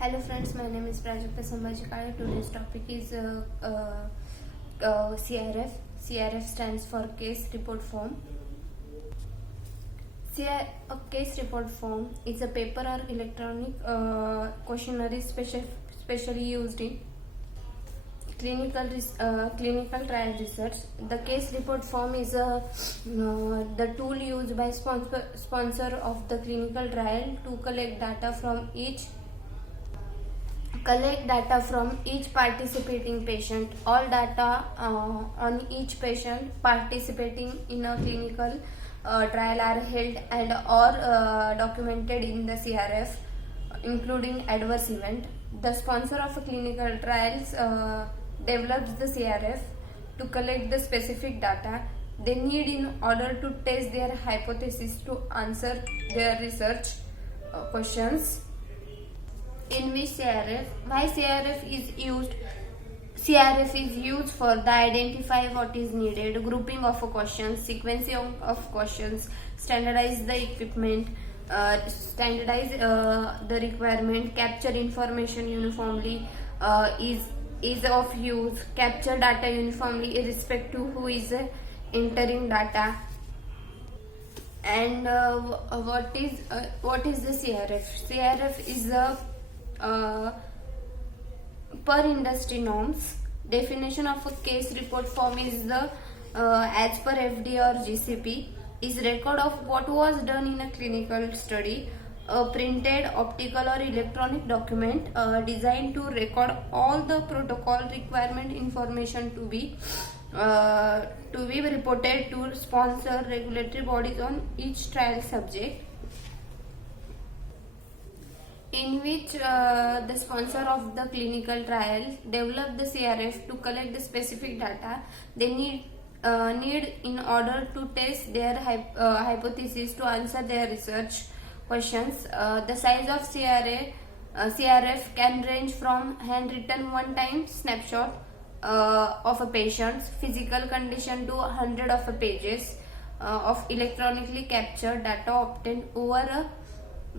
Hello friends, my name is Prajakta Sambhaji Kale. Today's topic is CRF. CRF stands for Case Report Form. A case report form is a paper or electronic questionnaire specially used in clinical trial research. The case report form is the tool used by sponsor of the clinical trial to collect data from each participating patient. All data on each patient participating in a clinical trial are held and or documented in the CRF, including adverse event. The sponsor of a clinical trials develops the CRF to collect the specific data they need in order to test their hypothesis to answer their research questions. In which why CRF is used? CRF is used for the identify what is needed, grouping of questions, sequencing of questions, standardize the equipment, standardize the requirement, capture information uniformly, is of use, capture data uniformly irrespective who is entering data. And what is the CRF? CRF is a per industry norms. Definition of a case report form is the as per FDA or GCP is record of what was done in a clinical study, a printed optical or electronic document designed to record all the protocol requirement information to be reported to sponsor regulatory bodies on each trial subject, in which the sponsor of the clinical trial develop the CRF to collect the specific data they need in order to test their hypothesis to answer their research questions. The size of CRF can range from handwritten one-time snapshot of a patient's physical condition to 100 of a pages of electronically captured data obtained over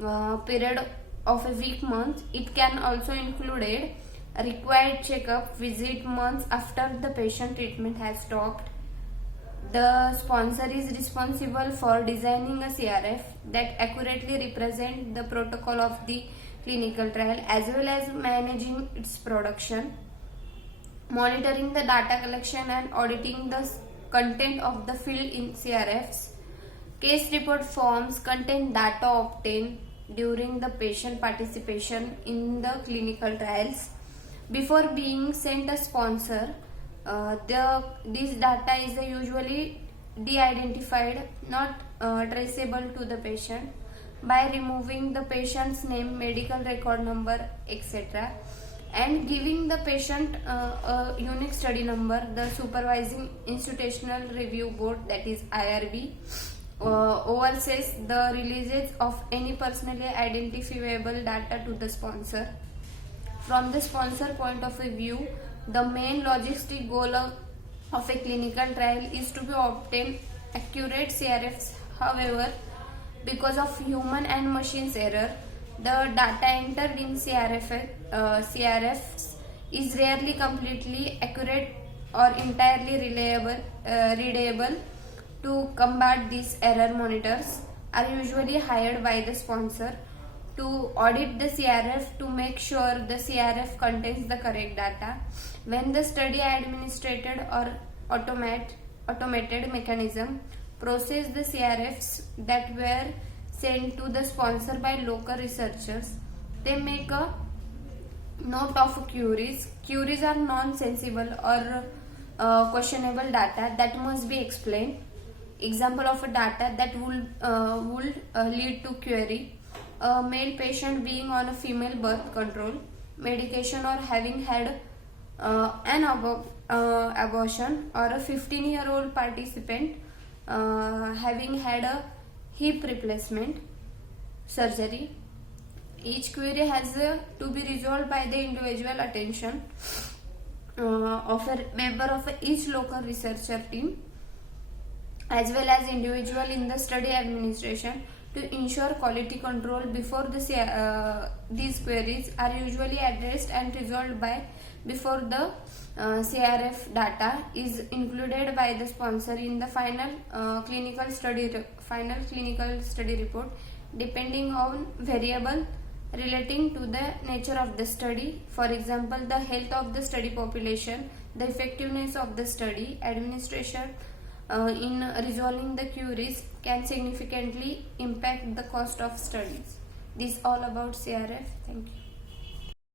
a period of a week, month. It can also include a required checkup visit months after the patient treatment has stopped. The sponsor is responsible for designing a CRF that accurately represent the protocol of the clinical trial as well as managing its production, monitoring the data collection and auditing the content of the field in CRFs. Case report forms contain data obtained during the patient participation in the clinical trials. Before being sent a sponsor, this data is usually de-identified, not traceable to the patient, by removing the patient's name, medical record number, etc., and giving the patient a unique study number. The supervising institutional review board, that is IRB, oversees the releases of any personally identifiable data to the sponsor. From the sponsor point of view, the main logistic goal of a clinical trial is to be obtain accurate CRFs. However, because of human and machines error, the data entered in CRFs is rarely completely accurate or entirely readable. To combat these error, monitors are usually hired by the sponsor to audit the CRF to make sure the CRF contains the correct data. When the study administrated or automated mechanism process the CRFs that were sent to the sponsor by local researchers, they make a note of queries. Queries are non-sensible or questionable data that must be explained. Example of a data that would lead to query: a male patient being on a female birth control medication or having had an abortion, or a 15-year-old participant having had a hip replacement surgery. Each query has to be resolved by the individual attention of a member of each local researcher team as well as individual in the study administration To ensure quality control before these queries are usually addressed and resolved before the CRF data is included by the sponsor in the final clinical study report, depending on variable relating to the nature of the study. For example, the health of the study population, the effectiveness of the study, administration in resolving the queries can significantly impact the cost of studies. This all about CRF. Thank you.